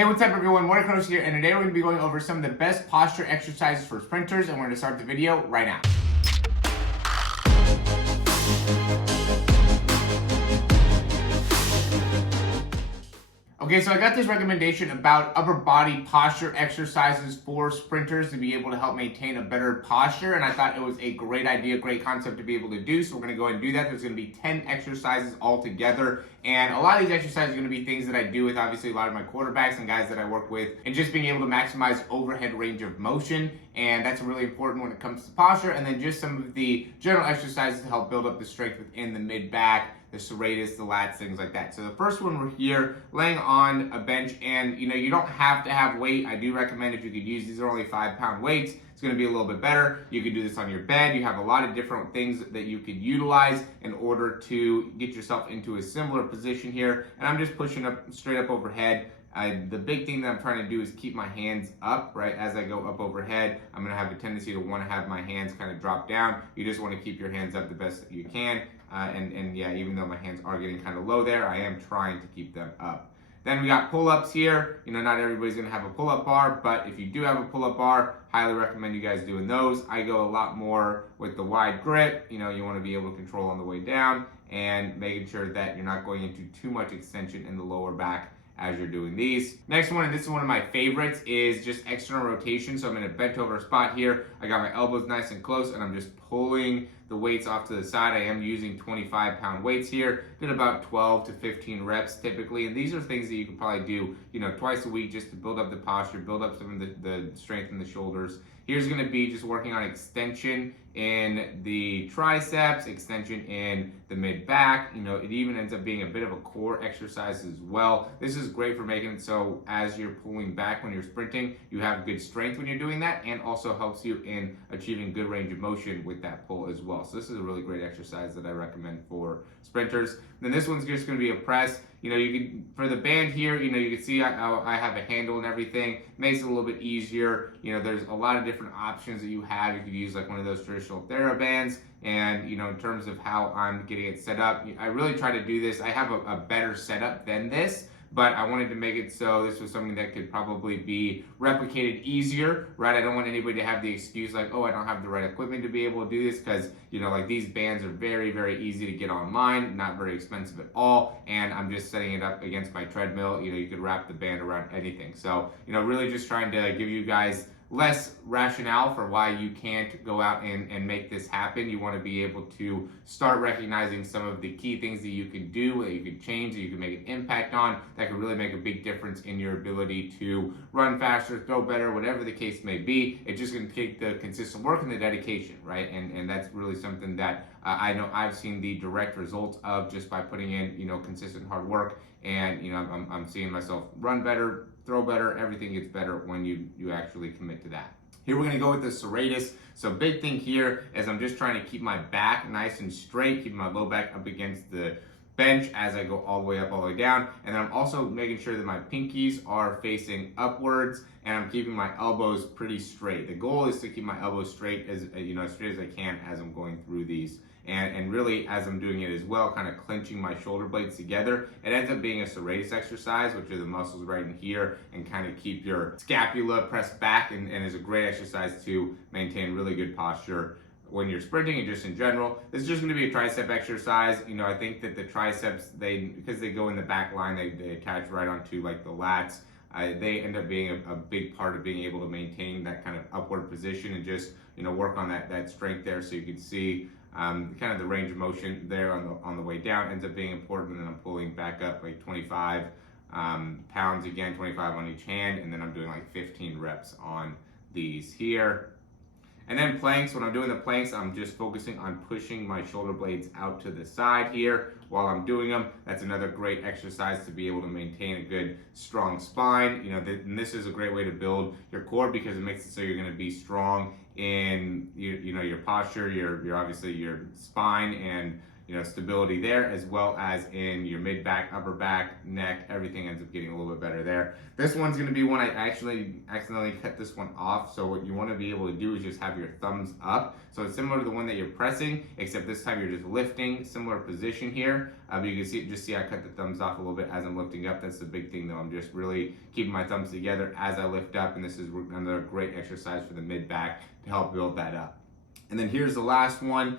Hey, what's up everyone? Morey Croson here, and today we're going to be going over some of the best posture exercises for sprinters, and we're going to start the video right now. Okay, so I got this recommendation about upper body posture exercises for sprinters to be able to help maintain a better posture, and I thought it was a great idea, great concept to be able to do, so we're going to go ahead and do that. There's going to be 10 exercises altogether, and a lot of these exercises are going to be things that I do with obviously a lot of my quarterbacks and guys that I work with, and just being able to maximize overhead range of motion, and that's really important when it comes to posture. And then just some of the general exercises to help build up the strength within the mid-back, the serratus, the lats, things like that. So the first one, we're here laying on a bench, and you don't have to have weight. I do recommend if you could use, these are only 5-pound weights, it's going to be a little bit better. You could do this on your bed. You have a lot of different things that you could utilize in order to get yourself into a similar position here. And I'm just pushing up straight up overhead. The big thing that I'm trying to do is keep my hands up, right? As I go up overhead, I'm going to have a tendency to want to have my hands kind of drop down. You just want to keep your hands up the best that you can. And yeah, even though my hands are getting kind of low there, I am trying to keep them up. Then we got pull-ups here. Not everybody's going to have a pull-up bar, but if you do have a pull-up bar, highly recommend you guys doing those. I go a lot more with the wide grip. You want to be able to control on the way down and making sure that you're not going into too much extension in the lower back as you're doing these. Next one, and this is one of my favorites, is just external rotation. So I'm in a bent over spot here. I got my elbows nice and close, and I'm just pulling the weights off to the side. I am using 25-pound weights here. Did about 12 to 15 reps typically, and these are things that you can probably do, twice a week just to build up the posture, build up some of the strength in the shoulders. Here's going to be just working on extension in the triceps, extension in the mid-back. It even ends up being a bit of a core exercise as well. This is great for making it so as you're pulling back when you're sprinting, you have good strength when you're doing that, and also helps you in achieving good range of motion with that pull as well. So this is a really great exercise that I recommend for sprinters. Then this one's just going to be a press. You can, for the band here, you can see I have a handle and everything. Makes it a little bit easier. There's a lot of different options that you have. You could use like one of those traditional TheraBands. And, in terms of how I'm getting it set up, I really try to do this. I have a better setup than this, but I wanted to make it so this was something that could probably be replicated easier, right? I don't want anybody to have the excuse like, oh, I don't have the right equipment to be able to do this, because, like these bands are very, very easy to get online, not very expensive at all, and I'm just setting it up against my treadmill. You could wrap the band around anything. So, really just trying to give you guys less rationale for why you can't go out and make this happen. You want to be able to start recognizing some of the key things that you can do, that you can change, that you can make an impact on, that could really make a big difference in your ability to run faster, throw better, whatever the case may be. It's just going to take the consistent work and the dedication, right? And that's really something that I know I've seen the direct results of just by putting in, consistent hard work. And, I'm seeing myself run better, throw better, everything gets better when you actually commit to that. Here we're going to go with the serratus. So big thing here is I'm just trying to keep my back nice and straight, keep my low back up against the bench as I go all the way up, all the way down. And then I'm also making sure that my pinkies are facing upwards, and I'm keeping my elbows pretty straight. The goal is to keep my elbows straight as straight as I can as I'm going through these. And really, as I'm doing it as well, kind of clenching my shoulder blades together, it ends up being a serratus exercise, which are the muscles right in here, and kind of keep your scapula pressed back, and is a great exercise to maintain really good posture when you're sprinting and just in general. This is just going to be a tricep exercise. I think that the triceps, because they go in the back line, they attach right onto like the lats. They end up being a big part of being able to maintain that kind of upward position and just work on that strength there. So you can see kind of the range of motion there on the way down ends up being important. And then I'm pulling back up like 25 pounds again, 25 on each hand, and then I'm doing like 15 reps on these here. And then planks, when I'm doing the planks, I'm just focusing on pushing my shoulder blades out to the side here while I'm doing them. That's another great exercise to be able to maintain a good, strong spine. And this is a great way to build your core, because it makes it so you're going to be strong in your posture, your obviously your spine, and stability there, as well as in your mid back, upper back, neck. Everything ends up getting a little bit better there. This one's going to be one I actually accidentally cut this one off. So what you want to be able to do is just have your thumbs up. So it's similar to the one that you're pressing, except this time you're just lifting. Similar position here. But you can see I cut the thumbs off a little bit as I'm lifting up. That's the big thing though. I'm just really keeping my thumbs together as I lift up, and this is another great exercise for the mid back to help build that up. And then here's the last one.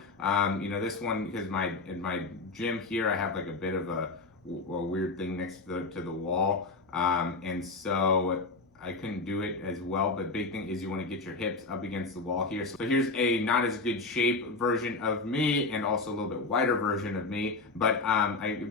This one, because in my gym here, I have like a bit of a weird thing next to the wall, and so I couldn't do it as well. But big thing is you want to get your hips up against the wall here. So here's a not as good shape version of me, and also a little bit wider version of me. But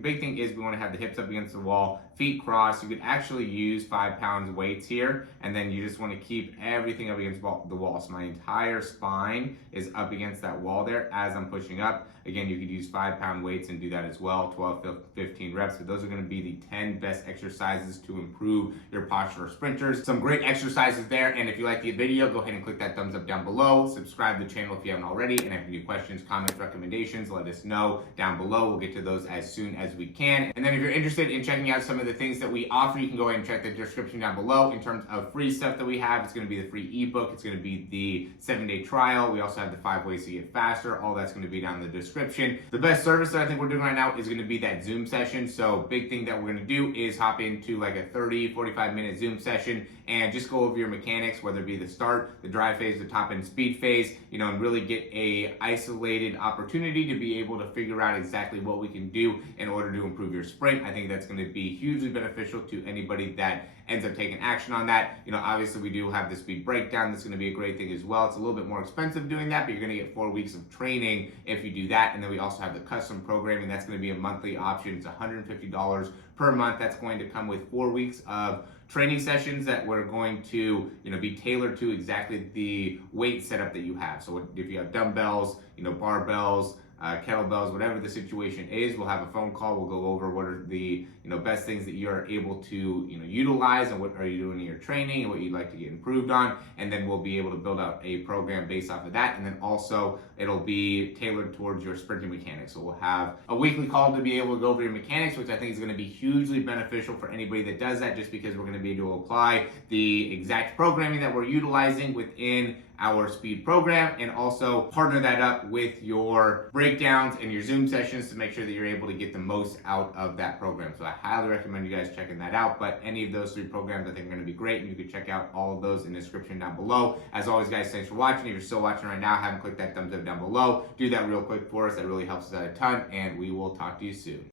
big thing is we want to have the hips up against the wall, feet crossed. You could actually use 5 pounds weights here, and then you just want to keep everything up against the wall. So my entire spine is up against that wall there as I'm pushing up. Again, you could use 5-pound weights and do that as well, 12, 15 reps. So those are going to be the 10 best exercises to improve your posture for sprinters. Some great exercises there. And if you like the video, go ahead and click that thumbs up down below. Subscribe to the channel if you haven't already. And if you have any questions, comments, recommendations, let us know down below. We'll get to those as soon as we can. And then if you're interested in checking out some of the things that we offer, you can go ahead and check the description down below in terms of free stuff that we have. It's going to be the free ebook. It's going to be the 7-day trial. We also have the 5 ways to get faster. All that's going to be down in the description. The best service that I think we're doing right now is going to be that Zoom session. So big thing that we're going to do is hop into like a 30-45 minute Zoom session and just go over your mechanics, whether it be the start, the drive phase, the top end speed phase, and really get a isolated opportunity to be able to figure out exactly what we can do in order to improve your sprint. I think that's going to be hugely beneficial to anybody that ends up taking action on that. Obviously we do have the speed breakdown. That's going to be a great thing as well. It's a little bit more expensive doing that, but you're going to get 4 weeks of training if you do that. And then we also have the custom programming. That's going to be a monthly option. It's $150 per month. That's going to come with 4 weeks of training sessions that we're going to be tailored to exactly the weight setup that you have. So if you have dumbbells, barbells, kettlebells, whatever the situation is, we'll have a phone call. We'll go over what are the best things that you're able to utilize, and what are you doing in your training, and what you'd like to get improved on, and then we'll be able to build out a program based off of that. And then also it'll be tailored towards your sprinting mechanics. So we'll have a weekly call to be able to go over your mechanics, which I think is going to be hugely beneficial for anybody that does that, just because we're going to be able to apply the exact programming that we're utilizing within our speed program, and also partner that up with your breakdowns and your Zoom sessions to make sure that you're able to get the most out of that program. So I highly recommend you guys checking that out. But any of those 3 programs I think are going to be great, and you can check out all of those in the description down below. As always, guys, thanks for watching. If you're still watching right now, haven't clicked that thumbs up down below, do that real quick for us. That really helps us out a ton, and we will talk to you soon.